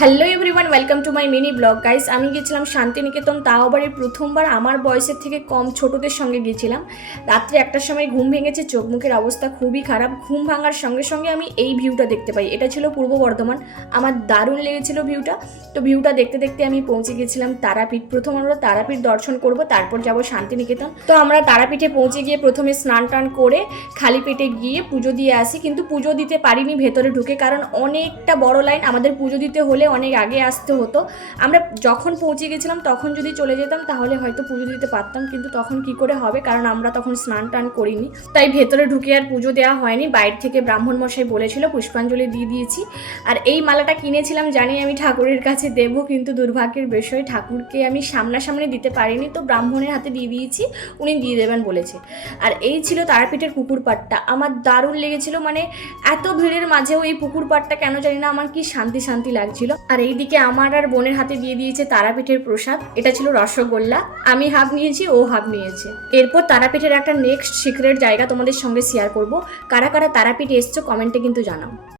Hello everyone, welcome to my mini blog guys. আমি গেছিলাম শান্তিনিকেতন, তাও আবার এই প্রথমবার আমার বয়সের থেকে কম ছোটদের সঙ্গে গেছিলাম। রাত্রে 1টার সময় ঘুম ভেঙেছে, চোখ মুখের অবস্থা খুবই খারাপ। ঘুম ভাঙার সঙ্গে সঙ্গে আমি এই ভিউটা দেখতে পাই। এটা ছিল পূর্ব বর্ধমান। আমার দারুণ লেগেছিল ভিউটা। তো ভিউটা দেখতে দেখতে আমি পৌঁছে গেছিলাম তারাপীঠ। প্রথম আমরা তারাপীঠ দর্শন করব, তারপর যাব শান্তিনিকেতন। তো আমরা তারাপীঠে পৌঁছে গিয়ে প্রথমে স্নান টান করে খালি পেটে গিয়ে পুজো দিয়ে আসি, কিন্তু পুজো দিতে পারিনি ভেতরে ঢুকে, কারণ অনেকটা বড় লাইন। আমাদের পুজো দিতে হলে অনেক আগে আসতে হতো। আমরা যখন পৌঁছে গেছিলাম তখন যদি চলে যেতাম তাহলে হয়তো পুজো দিতে পারতাম, কিন্তু তখন কি করে হবে, কারণ আমরা তখন স্নান টান করিনি। তাই ভেতরে ঢুকে আর পুজো দেওয়া হয়নি। বাইরে থেকে ব্রাহ্মণ মশাই বলেছিল, পুষ্পাঞ্জলি দিয়ে দিয়েছি। আর এই মালাটা কিনেছিলাম জানি আমি ঠাকুরের কাছে দেবো, কিন্তু দুর্ভাগ্যের বিষয় ঠাকুরকে আমি সামনাসামনি দিতে পারিনি, তো ব্রাহ্মণের হাতে দিয়ে দিয়েছি, উনি দিয়ে দেবেন বলেছে। আর এই ছিল তারাপীঠের পুকুর পাড়টা। আমার দারুণ লেগেছিল, মানে এত ভিড়ের মাঝেও এই পুকুর পাড়টা কেন জানি না আমার কি শান্তি শান্তি লাগছিল। আর এইদিকে আমার আর বোনের হাতে দিয়ে দিয়েছে তারাপীঠের প্রসাদ। এটা ছিল রসগোল্লা। আমি হাফ নিয়েছি, ও হাফ নিয়েছে। এরপর তারাপীঠের একটা নেক্সট সিক্রেট জায়গা তোমাদের সঙ্গে শেয়ার করব। কারা কারা তারাপীঠ এসছো কমেন্টে কিন্তু জানাও।